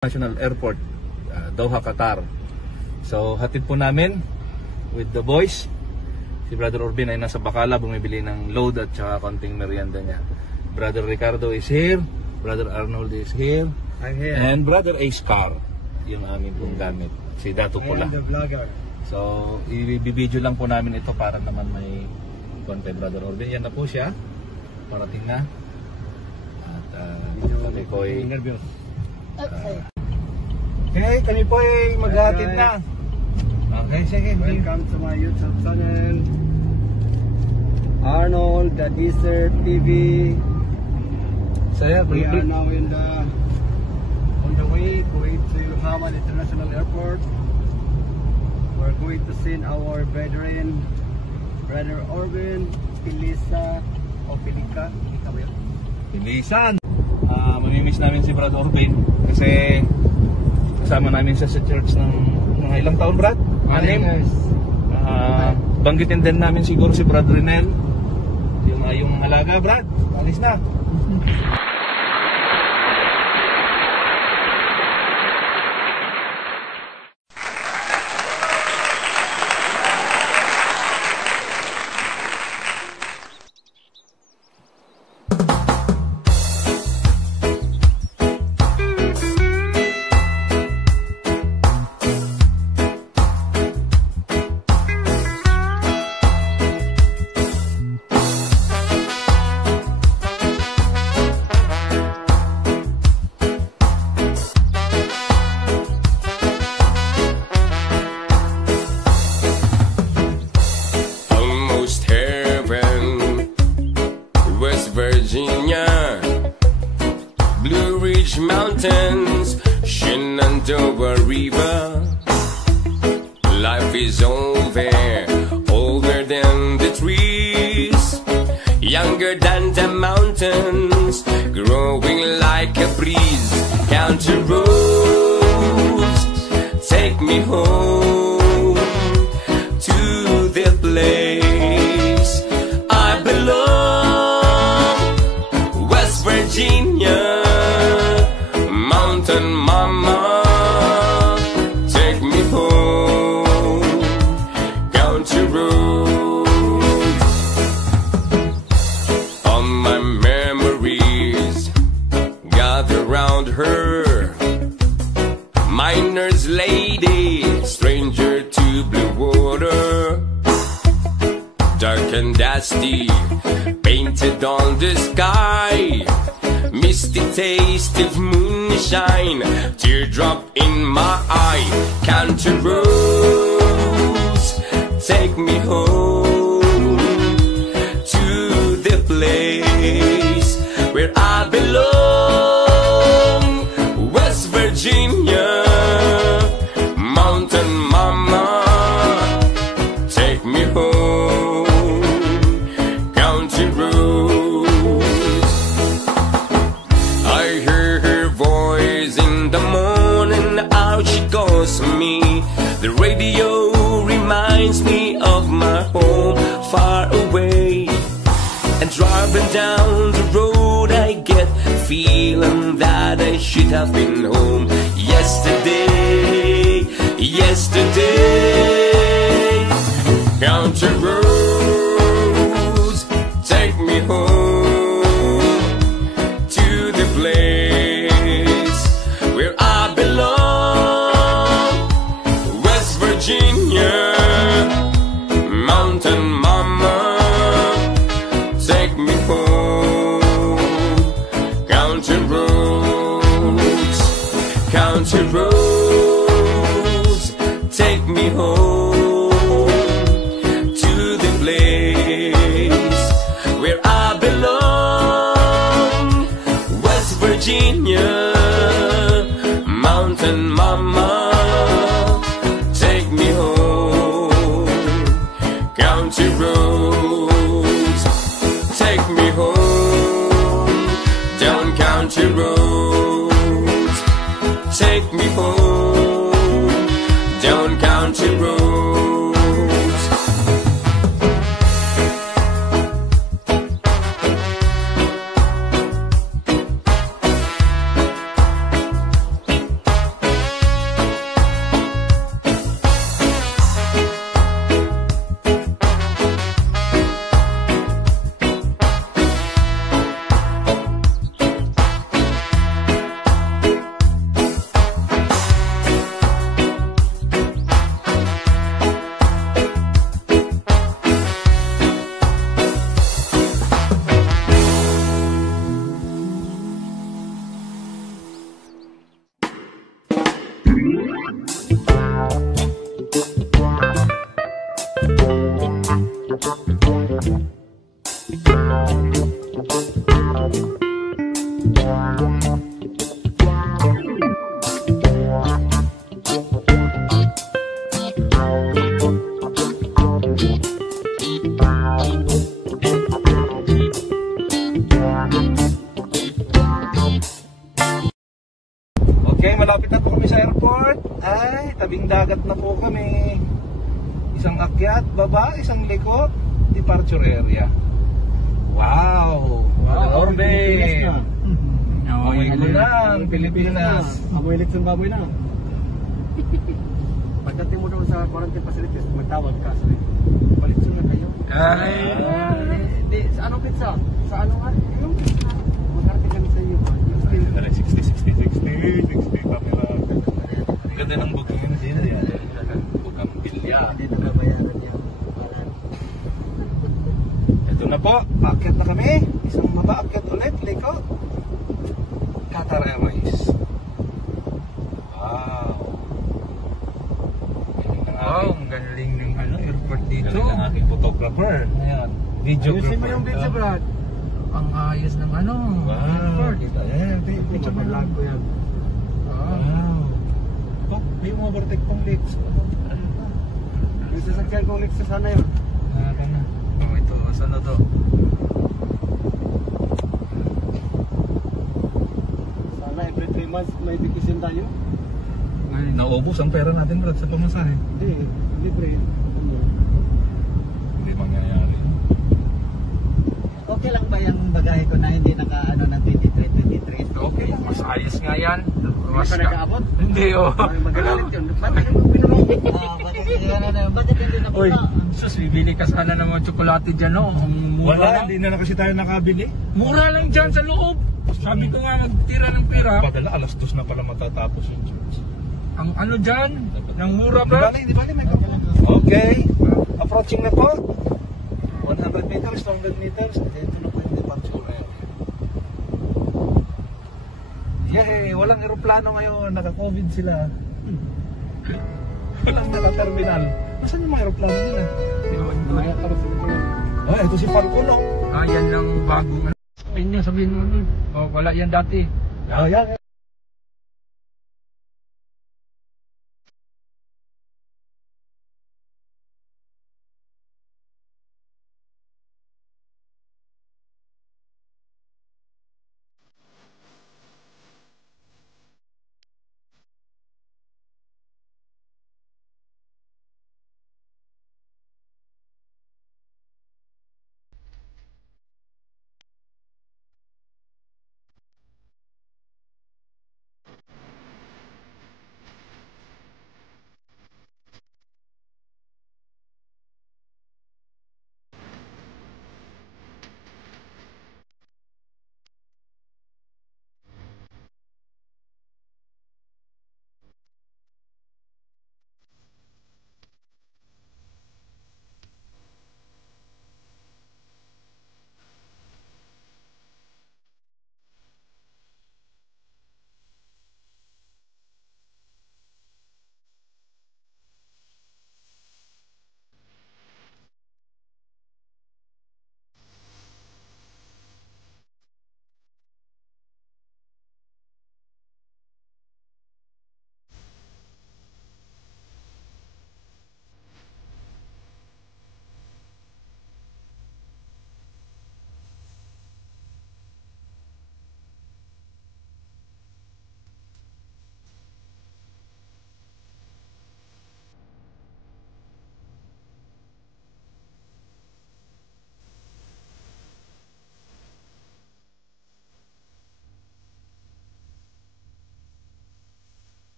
International Airport, Doha, Qatar. So hatid po namin with the boys. Si Brother Orbin ay nasa Bacala bumibili ng load at saka konting merienda niya. Brother Ricardo is here, Brother Arnold is here, I'm here. And Brother Ace Car, yung aming pong gamit, si Dato Pula. The vlogger. So i-video lang po namin ito para naman may content. Brother Orbin, yan na po siya, parating na. At kami po ay nervyos. Okay, kami po ay maghatid na. Okay, sige. Welcome to my YouTube channel, Arnold the Desert TV. Saya, We are now on the way going to Hamad International Airport. We're going to see our brethren, Brother Orbin, Pilisa o Pilika. Pilisan. Mamimiss namin si Brad Orbin kasi kasama namin siya sa church ng mga ilang taon, Brad? 6 years. Banggitin din namin siguro si Brad Rinel, yung alaga, Brad. Alis na. Mountains, Shenandoah River. Life is over, older than the trees, younger than the mountains, growing like a breeze. Country roads, take me home to the place I belong, West Virginia. Mama, take me home, country roads. All my memories gather round her, miner's lady, stranger to blue water, dark and dusty, painted on the sky, misty taste of moonshine, teardrop in my eye. Country roads, take me home to the place where I belong, West Virginia. Mountain mama, take me home, country roads. Me, the radio reminds me of my home far away, and driving down the road I get feeling that I should have been home yesterday, yesterday. Country roads, take me home to the place where I belong, Virginia. Mountain mama, take me home, country roads, country roads, take me home to the place where I belong, West Virginia. Mountain mama, country roads, take me home, down country roads, take me home, down country roads. na po kami sa airport. Ay, tabing dagat na po kami. Isang akyat, baba, isang liko. Departure area. Wow! Orbin! Amoy ko lang, Pilipinas. Amoy eleksyon baboy na. Pagdating mo doon sa quarantine facilities, magtawag ka. Sabi, balitsun na kayo. Ay! Di, sa anong pizza? Sa ano nga? Yung pizza. Magkarating kami sa iyo. Dali, 60 camera. Ganda ng booking din. Bukang bilya. Dito na bayaran niya. Ito na po, aakyat na kami. Isang mapaakyat ulit, liko. Qatar Airways. Wow. Wow, ang galing ng airport dito. Galing ng aking photographer. Ayan. Videographer. Ayusin mo yung video, Brad. Ang ayos ng Wow. airport. Ayan, picture mo lang. Mabalag ko yan. Wow. Oh, may mga overtake pang leaks. Yung sasakyan kong Lexus sana yun. Oh, ito, saan na to? Sana every 3 months may vacation tayo. Ngayon, Naubos ang pera natin, Brad, sa pamasahe. Hindi, libre. Hindi mangyayari. Okay lang ba yung bagahe ko na hindi naka-ano ng 23? okay, mas ayos nga yan. Mas Mas ka nag-aabot? Hindi, oh. Magagalit yun. Bakit mo pinulong? Bakit hindi na Uy, sus, bibili ka sana ng mga tsokolate dyan, oh. Ang mura Wala, lang. hindi na kasi tayo nakabili. Mura lang dyan sa loob. Sabi ko nga, magtira ng pera. Padala, alas 2 na pala matatapos yung church. Ang ano dyan, ng mura Di ba? bali, may kapal. Okay, approaching na po. 100 meters, 200 meters. Ito na po yung departure area. Yay! Walang aeroplano ngayon. Naka-COVID sila. Walang naka-terminal. Nasaan yung mga aeroplano nila? Ah, ito si Falcon, no? Ah, yan lang bagong ano. Ayun nga, sabihin mo. Oh, wala yan dati. Ah, yan.